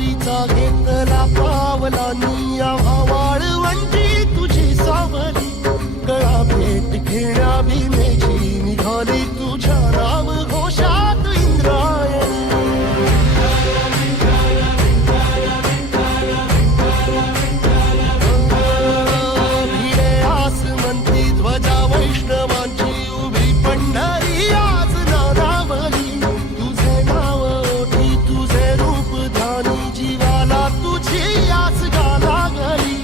वारीचा घेतला पावलांनी आम्हा वाळवंटी तुझी सावली गळा भेट घेण्या भीमेची निघाली तुझ्या नाम घोषात इंद्रायणी भिडे आसमंती ध्वजा वैष्णवांची उभी पंढरी आज नादावली तुझे नाव ओठी तुझे रूप ध्यानी जीवाला तुझी आस गाला गली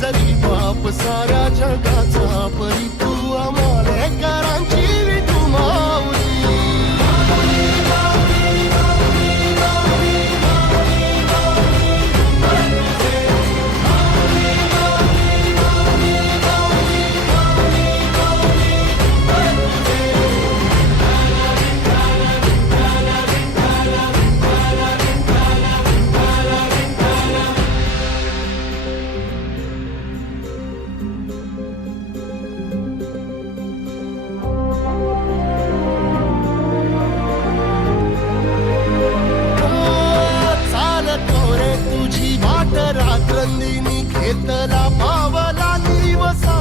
जरी बाप साऱ्या जगाचा परी तू आम्हाला करांची विठू माऊली रात्रंदिनी घेतला पावला दिवसा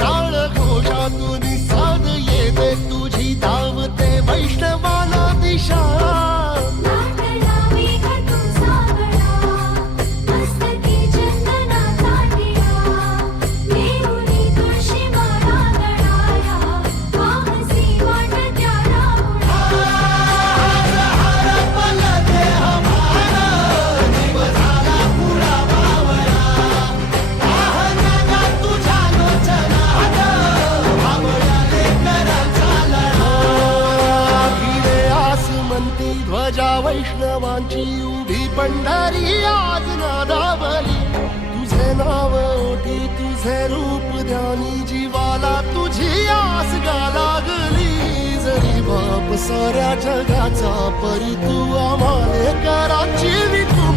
टाळ घोषातून साध येते तुझी धावते वैष्णवाला दिशा ध्वजा वैष्णवांची उभी पंढरी आज नादावली तुझे नाव ओठी तुझे रूप ध्यानी जीवाला तुझी आस गा लागली जरी बाप साऱ्या जगाचा परी तू आम्हाला कराची विठू